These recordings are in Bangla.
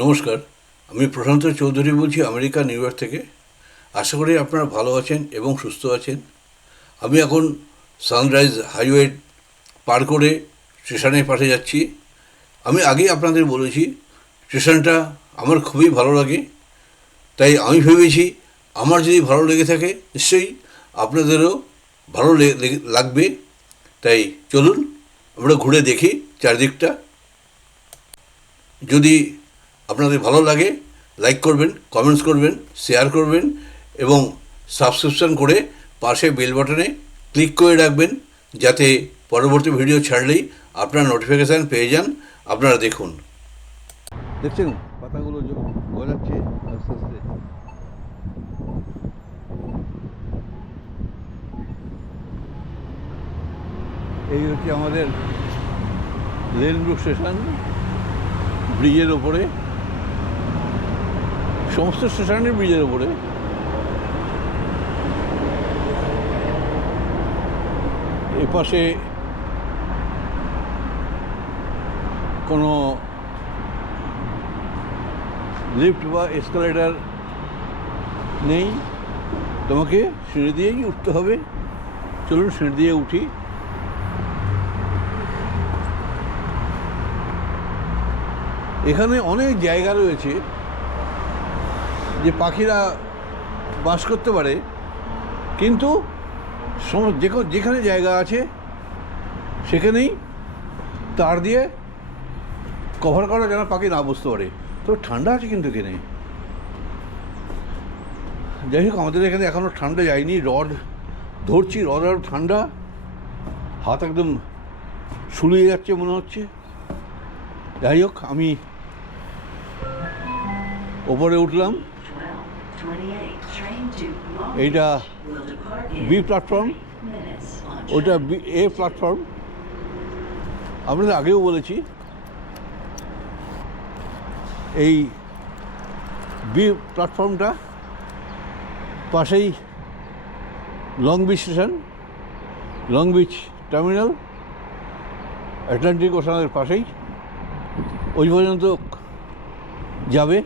নমস্কার, আমি প্রশান্ত চৌধুরী বলছি আমেরিকা, নিউ ইয়র্ক থেকে। আশা করি আপনারা ভালো আছেন এবং সুস্থ আছেন। আমি এখন সানরাইজ হাইওয়ে পার করে স্টেশনের পাশে যাচ্ছি। আমি আগেই আপনাদের বলেছি, স্টেশনটা আমার খুবই ভালো লাগে। তাই আমি ভেবেছি, আমার যদি ভালো লেগে থাকে, নিশ্চয়ই আপনাদেরও ভালো লাগবে। তাই চলুন, আমরা ঘুরে দেখি চারদিকটা। যদি আপনাদের ভালো লাগে লাইক করবেন কমেন্টস করবেন শেয়ার করবেন এবং সাবস্ক্রিপশন করে পাশে বেল বাটনে ক্লিক করে রাখবেন যাতে পরবর্তী ভিডিও ছাড়লেই আপনারা নোটিফিকেশান পেয়ে যান। আপনারা দেখুন। দেখছেন? পাতাগুলো গজাচ্ছে আস্তে আস্তে। এই হচ্ছে আমাদের লেনব্রুক স্টেশন ব্রিজের ওপরে। সমস্ত স্টেশনের ব্রিজের ওপরে এপাশে কোনো লিফট বা এসকালেটার নেই। তোমাকে সিঁড়ি দিয়েই উঠতে হবে। চলুন সিঁড়ি দিয়ে উঠি। এখানে অনেক জায়গা রয়েছে। যে পাখিরা বাস করতে পারে, কিন্তু যে যেখানে জায়গা আছে, সেখানেই তার দিয়ে কভার করা যেন পাখি না বুঝতে পারে। তো ঠান্ডা আছে কিন্তু এখানে। যাই হোক, আমাদের এখানে এখনও ঠান্ডা যায়নি, রড ধরছি, রড আর ঠান্ডা। হাত একদম শুলিয়ে যাচ্ছে মনে হচ্ছে। যাই হোক, আমি ওপরে উঠলাম। এইটা বি প্ল্যাটফর্ম ওটা বি এ প্ল্যাটফর্ম আপনাদের আগেও বলেছি। এই বি প্ল্যাটফর্মটা পাশেই Long Beach station Long Beach terminal Atlantic ওশানের পাশেই। ওই পর্যন্ত যাবে।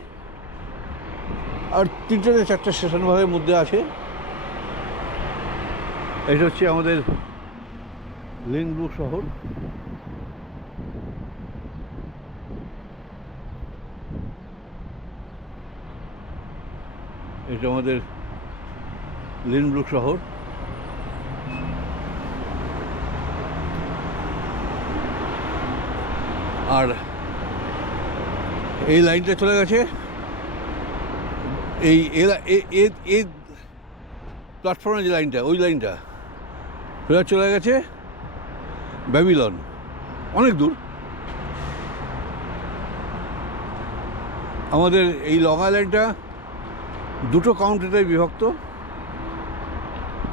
আর তিনটে চারটে স্টেশন ভাগের মধ্যে আছে। এটা হচ্ছে আমাদের লিংব্রু শহর। এটা আমাদের লিনব্রুক শহর। আর এই লাইনটা চলে গেছে। এই, এ- এ- এ- এই প্ল্যাটফর্মের যে লাইনটা, ওই লাইনটা সোজা চলে গেছে ব্যাবিলন। অনেক দূর। আমাদের এই লং আইল্যান্ডটা দুটো কাউন্টিতে বিভক্ত।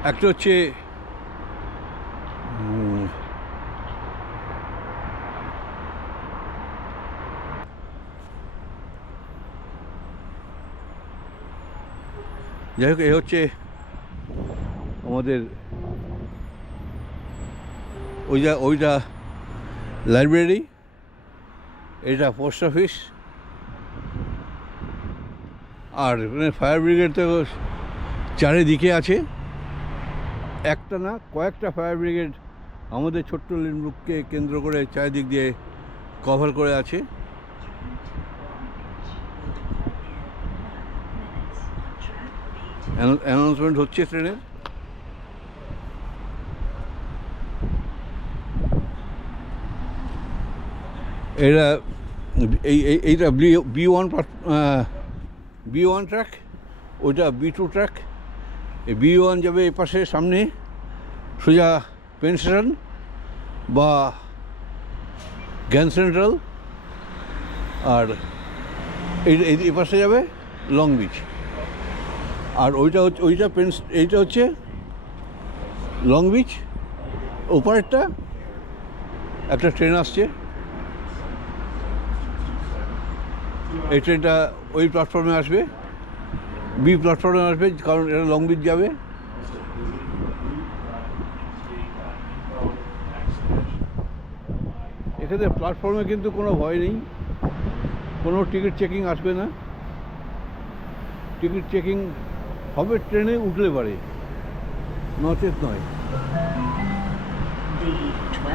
একটা হচ্ছে যাই হোক এ হচ্ছে আমাদের ওইটা ওইটা লাইব্রেরি এটা পোস্ট অফিস আর এখানে ফায়ার ব্রিগেড তো চারিদিকে আছে। একটা না, কয়েকটা ফায়ার ব্রিগেড আমাদের ছোট্ট লিনবুককে কেন্দ্র করে চারিদিক দিয়ে কভার করে আছে। অ্যানাউন্সমেন্ট হচ্ছে ট্রেনের এটা এই, এই- এইটা B B one B one track ওইটা B two track B one যাবে এ পাশে সামনে, সোজা পেন স্টেশন বা জ্ঞান সেন্ট্রাল আর এই- এই পাশে যাবে লং বিচ আর ওইটা হচ্ছে ওইটা পেন এইটা হচ্ছে লং বিচ। ওপারেরটা একটা ট্রেন আসছে। এই ট্রেনটা ওই প্ল্যাটফর্মে আসবে। বি প্ল্যাটফর্মে আসবে, কারণ এটা লং বিচ যাবে। এখানে প্ল্যাটফর্মে কিন্তু কোনো ভয় নেই। কোনো টিকিট চেকিং আসবে না। টিকিট চেকিং হবে ট্রেনে উঠলে পারে। নচেত নয়।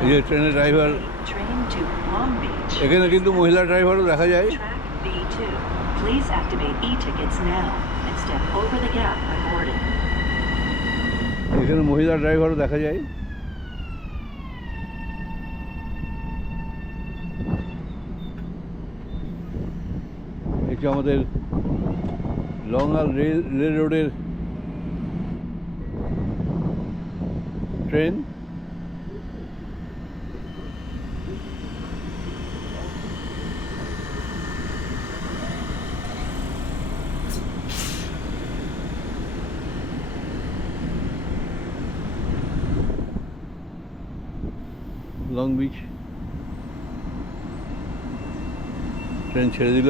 যে ট্রেনের ড্রাইভার এখানে কিন্তু মহিলা ড্রাইভারও দেখা যায়। এখানে মহিলা ড্রাইভারও দেখা যায়। এটি আমাদের লঙ্গাল রেল রেল রোডের ট্রেন লং বিচ ট্রেন ছেড়ে দিল।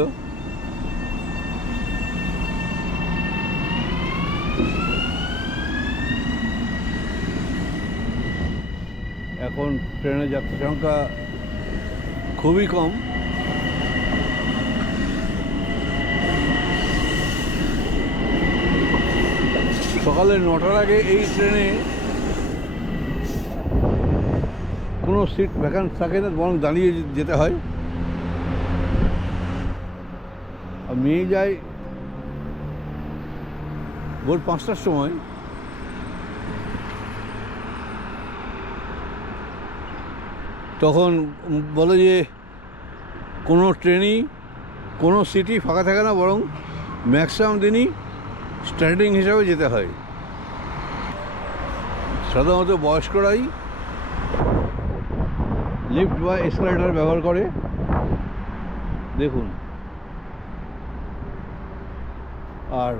এখন ট্রেনের যাত্রী সংখ্যা খুবই কম। সকালে নটার আগে এই ট্রেনে কোনো সিট ভ্যাকান্ট থাকে না, বরং দাঁড়িয়ে যেতে হয়। আর মেয়ে যায় ভোর পাঁচটার সময়। তখন বলে যে, কোনো ট্রেনই, কোনো সিটি ফাঁকা থাকে না, বরং ম্যাক্সিমাম দিনই স্ট্যান্ডিং হিসাবে যেতে হয়। সাধারণত বয়স্করাই লিফট বা এসকালেটার ব্যবহার করে। দেখুন। আর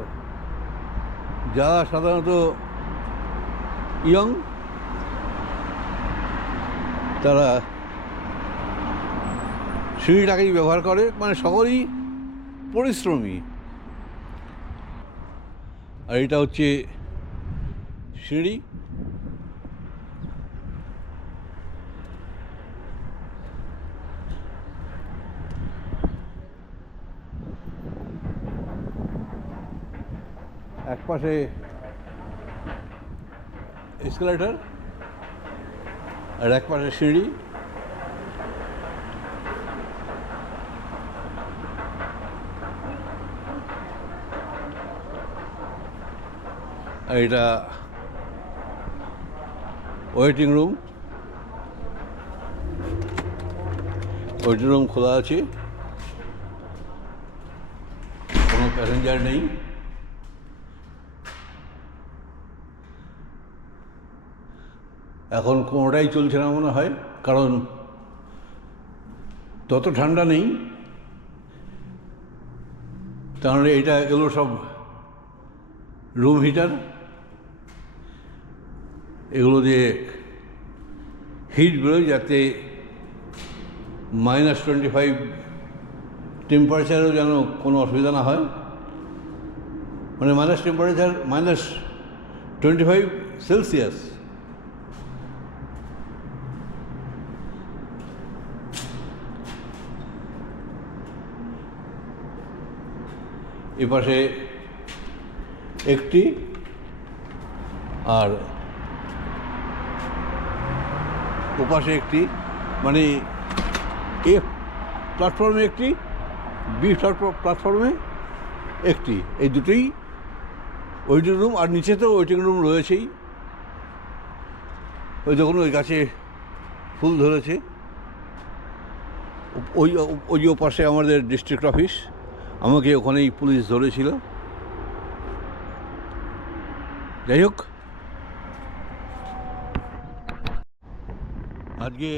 যারা সাধারণত ইয়ং তারা সিঁড়িটাকেই ব্যবহার করে মানে সকলেই পরিশ্রমী। আর এটা হচ্ছে সিঁড়ি। এক পাশে এসকেলেটার আর সিঁড়ি। এটা ওয়েটিং রুম ওয়েটিং রুম খোলা আছে। কোনো প্যাসেঞ্জার নেই। এখন কোনোটাই চলছে না মনে হয়, কারণ তত ঠান্ডা নেই। তাহলে এটা এগুলো সব রুম হিটার এগুলো দিয়ে হিট বেরোয় যাতে মাইনাস টোয়েন্টি ফাইভ টেম্পারেচারেও যেন কোনো অসুবিধা না হয়। মানে minus temperature minus twenty five Celsius এপাশে একটি আর ওপাশে একটি মানে এ প্ল্যাটফর্মে একটি, বি প্ল্যাটফর্মে একটি। এই দুটোই ওয়েটিং রুম আর নিচে তো ওয়েটিং রুম রয়েছেই। ওই যখন ওই গাছে ফুল ধরেছে ওই ওই ওপাশে আমাদের ডিস্ট্রিক্ট অফিস আমাকে ওখানেই পুলিশ ধরেছিল। যাই হোক। আজকে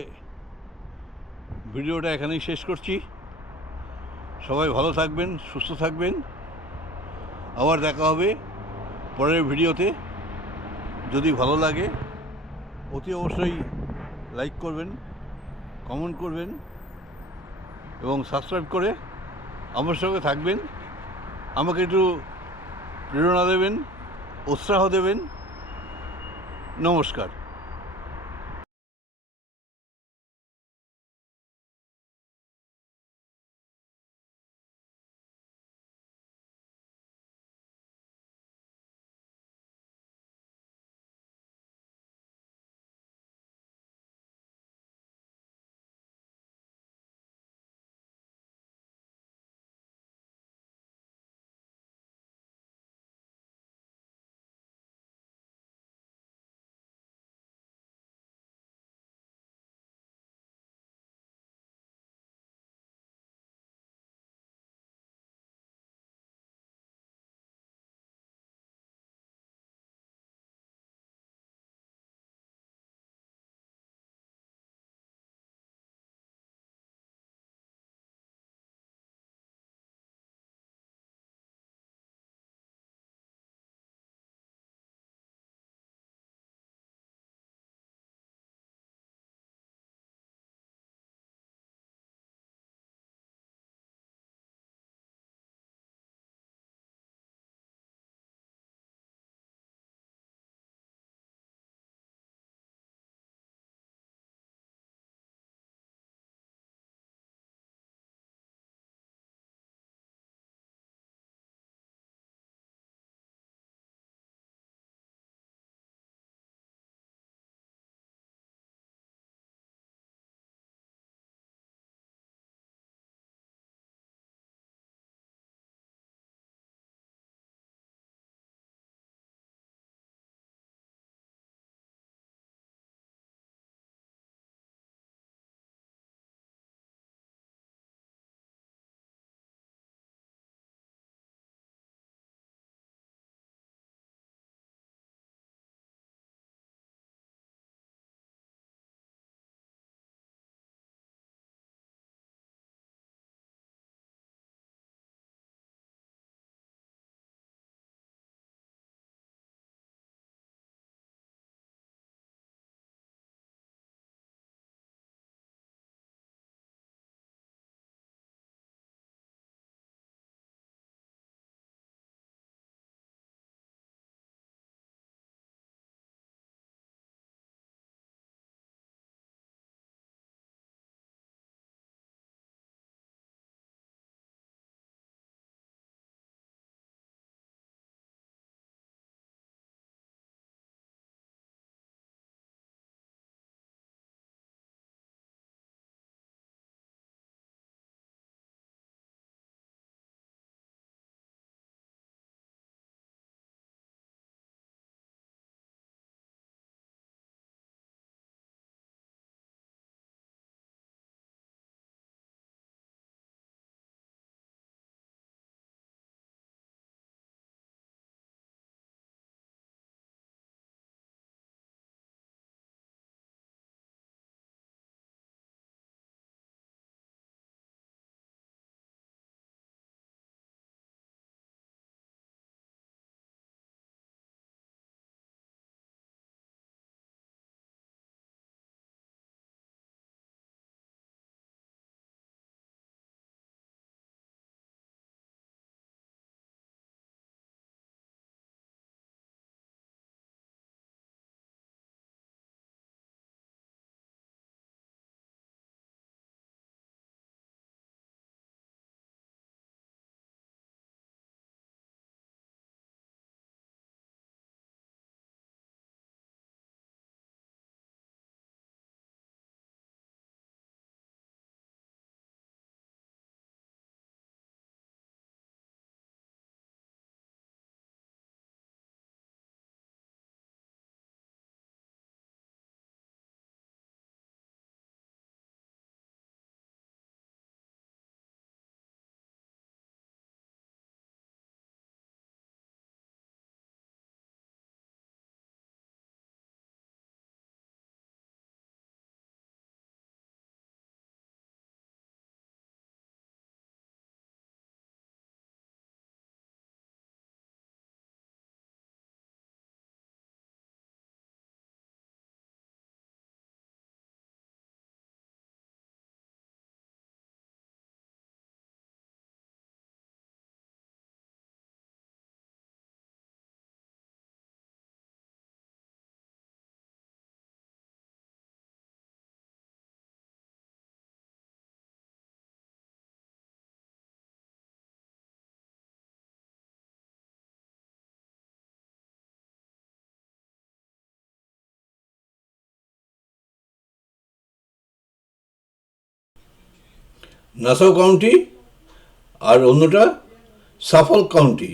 ভিডিওটা এখানেই শেষ করছি। সবাই ভালো থাকবেন, সুস্থ থাকবেন। আবার দেখা হবে পরের ভিডিওতে। যদি ভালো লাগে, অতি অবশ্যই লাইক করবেন, কমেন্ট করবেন এবং সাবস্ক্রাইব করে আমার সঙ্গে থাকবেন আমাকে একটু প্রেরণা দেবেন উৎসাহ দেবেন। নমস্কার। নাসাউ কাউন্টি আর অন্যটা সাফল কাউন্টি